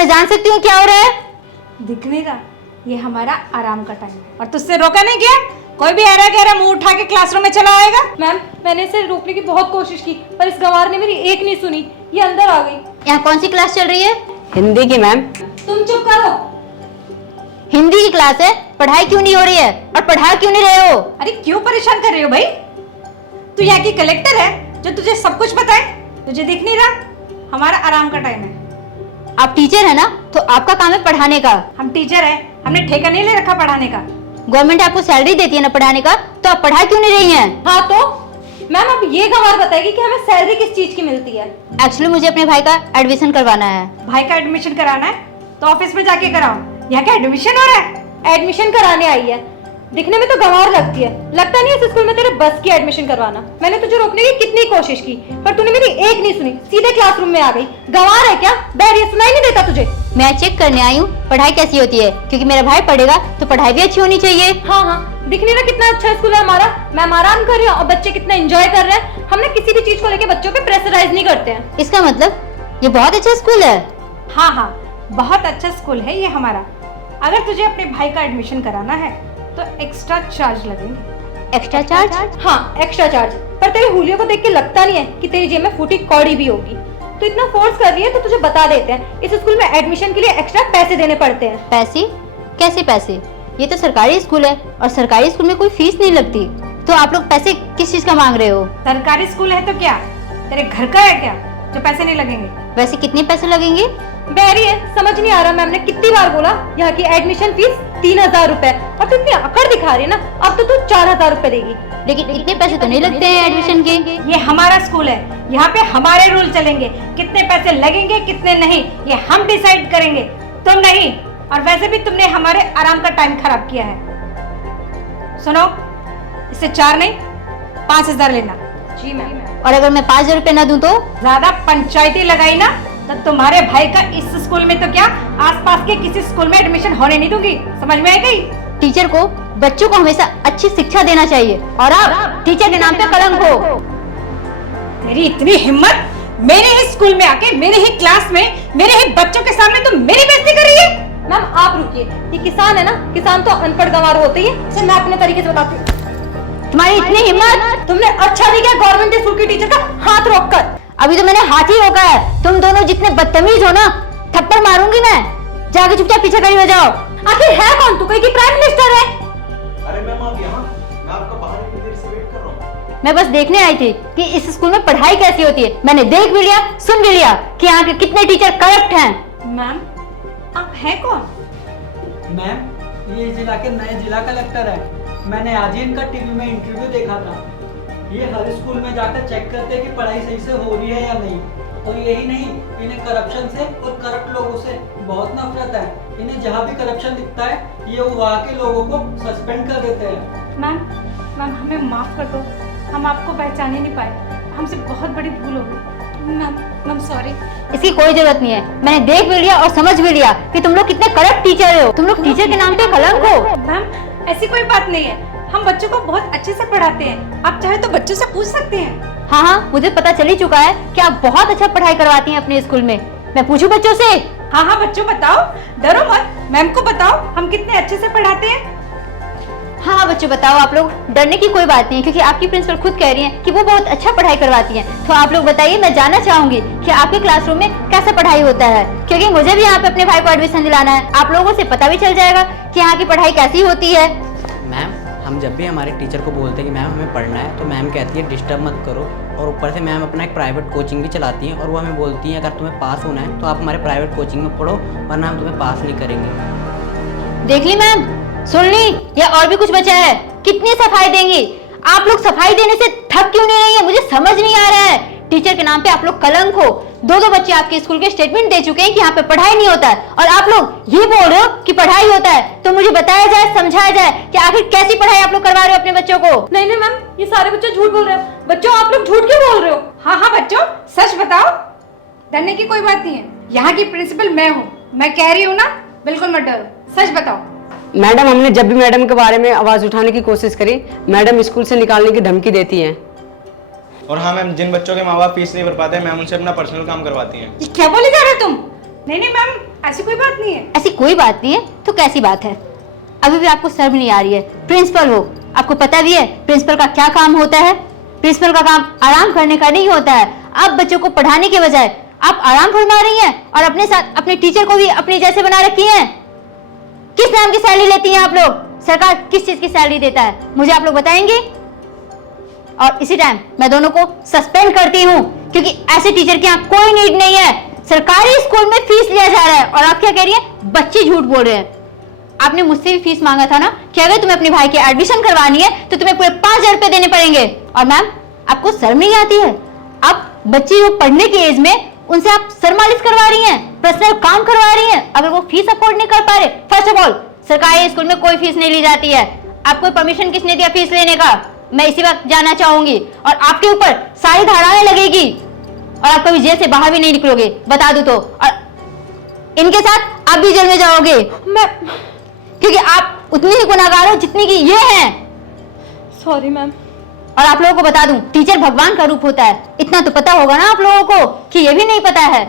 मैं जान सकती हूँ क्या हो रहा है? दिखने का ये हमारा आराम का टाइम है और तुझसे रोका नहीं गया। कोई भी ऐरा गहरा मुंह उठा के क्लासरूम में चला आएगा। मैम मैंने इसे रोकने की बहुत कोशिश की पर इस गंवार ने मेरी एक नहीं सुनी, ये अंदर आ गई। यहाँ कौन सी क्लास चल रही है? हिंदी की मैम। तुम चुप करो। हिंदी की क्लास है, पढ़ाई क्यों नहीं हो रही है और पढ़ा क्यों नहीं रहे हो? अरे क्यों परेशान कर रहे हो भाई? तू यहाँ की कलेक्टर है जो तुझे सब कुछ बताए? तुझे दिख नहीं रहा हमारा आराम का टाइम है। आप टीचर है ना, तो आपका काम है पढ़ाने का। हम टीचर हैं, हमने ठेका नहीं ले रखा पढ़ाने का। गवर्नमेंट आपको सैलरी देती है ना पढ़ाने का, तो आप पढ़ा क्यों नहीं रही हैं? हाँ तो मैम अब ये गंवार बताएगी कि हमें सैलरी किस चीज की मिलती है। एक्चुअली मुझे अपने भाई का एडमिशन करवाना है। भाई का एडमिशन कराना है तो ऑफिस में जाके कराओ। यहाँ क्या एडमिशन हो रहा है? एडमिशन कराने आई है, दिखने में तो गंवार लगती है। लगता नहीं है इस स्कूल में तेरे बस की एडमिशन करवाना। मैंने तुझे रोकने की कितनी कोशिश की पर तूने मेरी एक नहीं सुनी, सीधे क्लासरूम में आ गई। गंवार है क्या? बैरियर सुनाई नहीं देता तुझे? मैं चेक करने आई हूँ पढ़ाई कैसी होती है, क्योंकि मेरा भाई पढ़ेगा तो पढ़ाई भी अच्छी होनी चाहिए। हाँ हाँ, दिखने में कितना अच्छा स्कूल है हमारा। मैम आराम कर रही है और बच्चे कितना एंजॉय कर रहे हैं। हम ना किसी भी चीज को लेके बच्चों पे प्रेशराइज नहीं करते हैं। इसका मतलब ये बहुत अच्छा स्कूल है। हाँ हाँ, बहुत अच्छा स्कूल है ये हमारा। अगर तुझे अपने भाई का एडमिशन कराना है तो एक्स्ट्रा चार्ज लगेंगे। Extra charge? हाँ एक्स्ट्रा चार्ज। पर तेरे हुलियों को देख के लगता नहीं है कि तेरी जेब में फूटी कौड़ी भी होगी। तो इतना फोर्स कर रही है तो तुझे बता देते हैं, इस स्कूल में एडमिशन के लिए एक्स्ट्रा पैसे देने पड़ते हैं। पैसे? कैसे पैसे? ये तो सरकारी स्कूल है और सरकारी स्कूल में कोई फीस नहीं लगती, तो आप लोग पैसे किस चीज का मांग रहे हो? सरकारी स्कूल है तो क्या तेरे घर का है क्या जो पैसे नहीं लगेंगे? वैसे कितने पैसे लगेंगे? बैरी है, समझ नहीं आ रहा। मैम ने कितनी बार बोला यहाँ की एडमिशन फीस 3000 रुपए, और तू इतनी अकड़ दिखा रही है ना, अब तो तू 4000 रुपए देगी। लेकिन इतने पैसे तो नहीं लगते हैं एडमिशन के। ये हमारा स्कूल है, यहाँ पे हमारे रूल चलेंगे। कितने पैसे लगेंगे कितने नहीं ये हम डिसाइड करेंगे, तुम नहीं। और वैसे भी तुमने हमारे आराम का टाइम खराब किया है। सुनो, इससे 4 नहीं 5000 लेना। जी मैम। और अगर मैं 5000 रुपए न दूं तो? ज्यादा पंचायती लगाई ना तो तुम्हारे भाई का इस स्कूल में तो क्या आसपास के किसी स्कूल में एडमिशन होने नहीं दूंगी। समझ में आई गई? टीचर को बच्चों को हमेशा अच्छी शिक्षा देना चाहिए और आप टीचर के नाम पे कलंक हो। तेरी इतनी हिम्मत, मेरे ही स्कूल में आके मेरे ही क्लास में मेरे ही बच्चों के सामने तुम मेरी बेइज्जती कर रही है। मैम आप रुकिए, ये किसान है ना, किसान तो अनपढ़ गंवार होते ही है। इसे मैं अपने तरीके से बताती हूँ। तुम्हारी इतनी हिम्मत? तुमने अच्छा नहीं किया गवर्नमेंट स्कूल की टीचर का हाथ रोककर। अभी तो मैंने हाथ ही रोका है। तुम दोनों जितने बदतमीज हो ना, थप्पड़ मारूंगी मैं। जाके चुपचाप पीछे खड़ी हो जाओ। आखिर है कौन तू? कोई की प्राइम मिनिस्टर है? अरे मैम आप यहाँ, मैं आपका बाहर इतनी देर से वेट कर रहा हूँ। मैं बस देखने आई थी कि इस स्कूल में पढ़ाई कैसी होती है। मैंने देख भी लिया, सुन भी लिया कि यहाँ के कितने टीचर करप्ट हैं। मैम आप हैं कौन? मैम ये जिला के नए जिला कलेक्टर है। मैंने आज ही इनका टीवी में इंटरव्यू देखा था। ये हर स्कूल में जाकर चेक करते हैं कि पढ़ाई सही से हो रही है या नहीं। और यही नहीं, इन्हें करप्शन से और करप्ट लोगों से बहुत नफरत है। इन्हें जहाँ भी करप्शन दिखता है ये वहाँ के लोगों को सस्पेंड कर देते हैं। मैम हमें माफ कर दो, हम आपको पहचान ही नहीं पाए। हमसे बहुत बड़ी भूल हो गई। Ma'am sorry. इसकी कोई जरूरत नहीं है। मैंने देख भी लिया और समझ भी लिया कि तुम लोग कितने करप्ट टीचर हो। तुम लोग टीचर के नाम पे कलंक हो। मैम ऐसी कोई बात नहीं है, हम बच्चों को बहुत अच्छे से पढ़ाते हैं। आप चाहे तो बच्चों से पूछ सकते हैं। हाँ, मुझे पता चल ही चुका है कि आप बहुत अच्छा पढ़ाई करवाती हैं अपने स्कूल में। मैं पूछूं बच्चों से? हाँ बच्चों बताओ, डरो मत। मैम को बताओ हम कितने अच्छे से पढ़ाते हैं। हाँ बच्चों बताओ। आप लोग डरने की कोई बात नहीं है, क्योंकि आपकी प्रिंसिपल खुद कह रही हैं कि वो बहुत अच्छा पढ़ाई करवाती हैं। तो आप लोग बताइए, मैं जानना चाहूंगी कि आपके क्लासरूम में कैसा पढ़ाई होता है, क्योंकि मुझे भी यहाँ पे अपने भाई को एडमिशन दिलाना है। आप लोगों से पता भी चल जाएगा कि यहाँ की पढ़ाई कैसी होती है। मैम हम जब भी हमारे टीचर को बोलते हैं कि मैम हमें पढ़ना है, तो मैम कहती है डिस्टर्ब मत करो। और ऊपर से मैम अपना एक प्राइवेट कोचिंग भी चलाती हैं, और वो हमें बोलती हैं अगर तुम्हें पास होना है तो आप हमारे प्राइवेट कोचिंग में पढ़ो, वरना हम तुम्हें पास नहीं करेंगे। देख ली मैम, सुन ली, या और भी कुछ बचा है? कितनी सफाई देंगी? आप लोग सफाई देने से थक क्यों नहीं रही है? मुझे समझ नहीं आ रहा है। टीचर के नाम पे आप लोग कलंक हो। 2 बच्चे आपके स्कूल के स्टेटमेंट दे चुके हैं कि यहाँ पे पढ़ाई नहीं होता है, और आप लोग ये बोल रहे हो कि पढ़ाई होता है। तो मुझे बताया जाए, समझाया जाए कि आखिर कैसी पढ़ाई आप लोग करवा रहे हो अपने बच्चों को। नहीं मैम, ये सारे बच्चे झूठ बोल रहे हैं। बच्चों आप लोग झूठ क्यों बोल रहे हो? हाँ बच्चों सच बताओ, डरने की कोई बात नहीं है। यहाँ की प्रिंसिपल मैं हूँ, मैं कह रही हूँ ना, बिल्कुल मत डरो, सच बताओ। मैडम हमने जब भी मैडम के बारे में आवाज उठाने की कोशिश करी, मैडम स्कूल से निकालने की धमकी देती हैं। और हाँ मैम, जिन बच्चों के माँ बाप फीस नहीं भर पाते मैम उनसे अपना पर्सनल काम करवाती हैं। ये क्या बोले जा रहे हो तुम? नहीं नहीं मैम, ऐसी कोई बात नहीं है। ऐसी कोई बात नहीं है तो कैसी बात है? अभी भी आपको शर्म नहीं आ रही है? प्रिंसिपल हो, आपको पता भी है प्रिंसिपल का क्या काम होता है? प्रिंसिपल का काम आराम करने का नहीं होता है। आप बच्चों को पढ़ाने के बजाय आप आराम फरमा रही हैं और अपने साथ अपने टीचर को भी अपने जैसे बना रखी हैं। किस नाम की सैलरी लेती हैं आप लोग? सरकार किस चीज की सैलरी देता है, मुझे आप लोग बताएंगे? और इसी टाइम मैं दोनों को सस्पेंड करती हूँ, क्योंकि ऐसे टीचर के यहाँ कोई नीड नहीं है। सरकारी स्कूल में फीस लिया जा रहा है और आप क्या कह रही है? बच्चे झूठ बोल रहे हैं। आपने मुझसे भी फीस मांगा था ना कि अगर तुम्हें अपने भाई की एडमिशन करवानी है तो तुम्हें पूरे 5,000 रुपए देने पड़ेंगे। और मैम, आपको शर्म नहीं आती है? आप बच्चे जो पढ़ने की एज में उनसे आप सर मालिश करवा रही हैं, पर्सनल काम करवा रही हैं, अगर वो फीस अफोर्ड नहीं कर पा रहे। फर्स्ट ऑफ ऑल, सरकारी स्कूल में कोई फीस नहीं ली जाती है। आपको परमिशन किसने दिया फीस लेने का? मैं इसी वक्त जानना चाहूंगी। और आपके ऊपर सारी धाराएं लगेगी और आप कभी जेल से बाहर भी नहीं निकलोगे, बता दूं तो। और इनके साथ आप भी जेल में जाओगे, मैं क्योंकि आप उतनी ही गुनाहगार हो जितनी की ये हैं। Sorry ma'am. और आप लोगों को बता दूं, टीचर भगवान का रूप होता है, इतना तो पता होगा ना आप लोगों को कि ये भी नहीं पता है।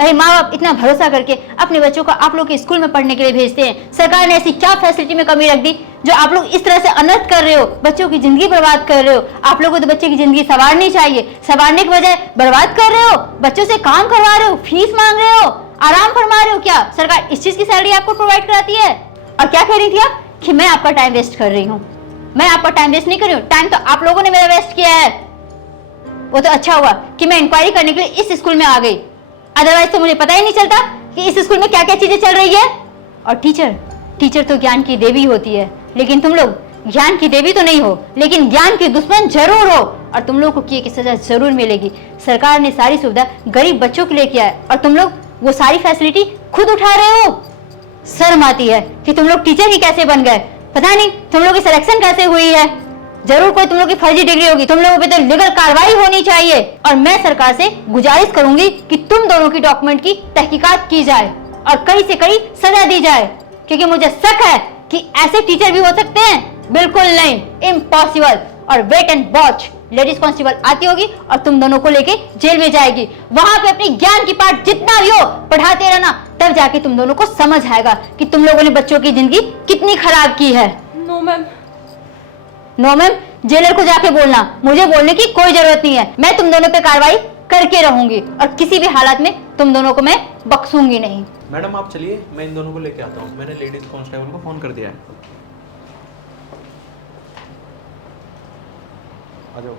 अरे माँ बाप इतना भरोसा करके अपने बच्चों को आप लोग के स्कूल में पढ़ने के लिए भेजते हैं। सरकार ने ऐसी क्या फैसिलिटी में कमी रख दी जो आप लोग इस तरह से अनर्थ कर रहे हो, बच्चों की जिंदगी बर्बाद कर रहे हो। आप लोगों को तो बच्चे की जिंदगी संवारनी चाहिए, संवारने के बजाय बर्बाद कर रहे हो। बच्चों से काम करवा रहे हो, फीस मांग रहे हो, आराम फरमा रहे हो। क्या सरकार इस चीज की सैलरी आपको प्रोवाइड कराती है? और क्या कह रही थी आप कि मैं आपका टाइम वेस्ट कर रही हूँ? मैं आपका टाइम वेस्ट नहीं कर रही हूँ, टाइम तो आप लोगों ने मेरा वेस्ट किया है। वो तो अच्छा हुआ कि मैं इंक्वायरी करने के लिए इस स्कूल में आ गई, अदरवाइज तो मुझे पता ही नहीं चलता कि इस स्कूल में क्या क्या चीजें चल रही है। और टीचर तो ज्ञान की देवी होती है, लेकिन तुम लोग ज्ञान की देवी तो नहीं हो, लेकिन ज्ञान के दुश्मन जरूर हो। और तुम लोग को किए की सजा जरूर मिलेगी। सरकार ने सारी सुविधा गरीब बच्चों के लिए किया है और तुम लोग वो सारी फैसिलिटी खुद उठा रहे हो। शर्म आती है कि तुम लोग टीचर ही कैसे बन गए। पता नहीं तुम लोग की सिलेक्शन कैसे हुई है। जरूर कोई तुम लोग की फर्जी डिग्री होगी, तुम लोगों पे तो लीगल कार्रवाई होनी चाहिए। और मैं सरकार से गुजारिश करूंगी कि तुम दोनों की डॉक्यूमेंट की तहकीकात की जाए और कड़ी से कड़ी सजा दी जाए, क्योंकि मुझे शक है कि ऐसे टीचर भी हो सकते हैं। बिल्कुल नहीं, इम्पॉसिबल। और wait and watch, ladies constable आती होगी और तुम दोनों को लेके जेल में जाएगी। वहां पे अपनी ज्ञान की पाठ जितना भी हो पढ़ाते रहना, तब जाके तुम दोनों को समझ आएगा कि तुम लोगों ने बच्चों की जिंदगी कितनी खराब की है। No ma'am. No ma'am, jailer को जाके बोलना, मुझे बोलने की कोई जरूरत नहीं है। मैं तुम दोनों पे कार्रवाई करके रहूंगी और किसी भी हालात में तुम दोनों को मैं बख्शूंगी नहीं। मैडम आप चलिए, मैं इन दोनों को लेके आता हूँ। मैंने लेडीज कांस्टेबल को फोन कर दिया है। आ जाओ।